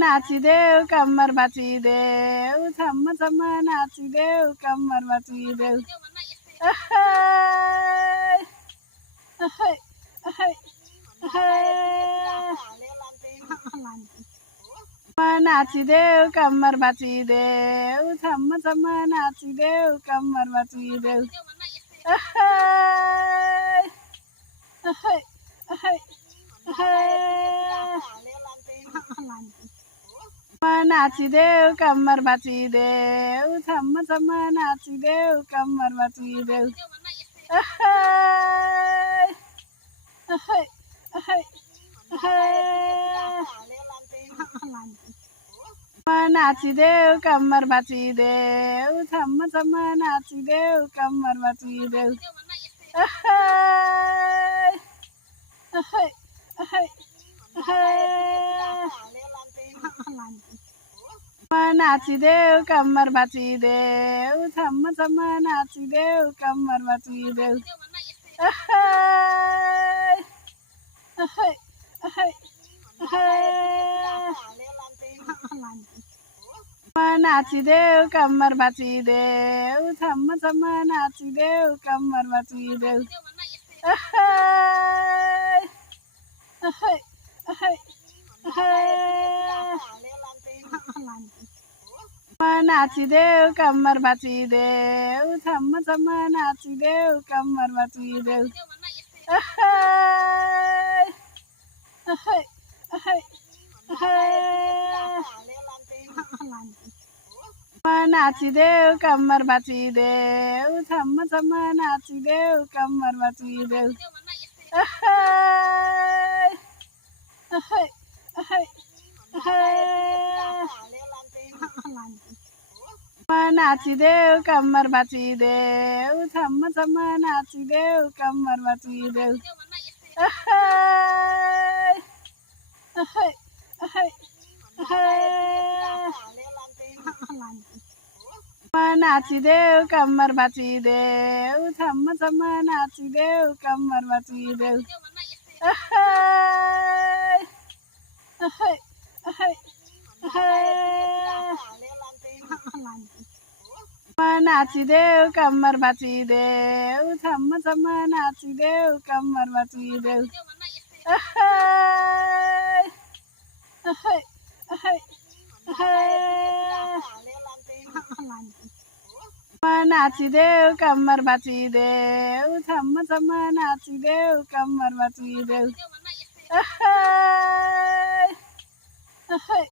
नाचिदेऊ कम्मर बाचिदेऊ छम्म छम्म नाचिदेऊ कम्मर बाचिदेऊ अहै अहै अहै नाचिदेऊ कम्मर बाचिदेऊ छम्म छम्म नाचिदेऊ कम्मर बाचिदेऊ अहै अहै अहै नाचिदेऊ कम्मर बाचिदेऊ छम्म छम्म नाचिदेऊ कम्मर बाचिदेऊ अहै अहै अहै नाचिदेऊ कम्मर बाचिदेऊ छम्म छम्म नाचिदेऊ कम्मर बाचिदेऊ अहै अहै अहै नाचिदेऊ कम्मर बाचिदेऊ छम्म छम्म नाचिदेऊ कम्मर बाचिदेऊ अहै अहै अहै नाचिदेऊ कम्मर बाचिदेऊ छम्म छम्म नाचिदेऊ कम्मर बाचिदेऊ अहै अहै अहै नाचिदेऊ कम्मर बाचिदेऊ छम्म छम्म नाचिदेऊ कम्मर बाचिदेऊ अहै अहै अहै नाचिदेऊ कम्मर बाचिदेऊ छम्म छम्म नाचिदेऊ कम्मर बाचिदेऊ अहै अहै अहै नाचिदेऊ कम्मर बाचिदेऊ छम्म छम्म नाचिदेऊ कम्मर बाचिदेऊ अहै अहै अहै नाचिदेऊ कम्मर बाचिदेऊ छम्म छम्म नाचिदेऊ कम्मर बाचिदेऊ अहै अहै अहै नाचिदेऊ कम्मर बाचिदेऊ छम्म छम्म नाचिदेऊ कम्मर बाचिदेऊ अहै अहै अहै नाचिदेऊ कम्मर बाचिदेऊ छम्म छम्म नाचिदेऊ कम्मर बाचिदेऊ अहै अहै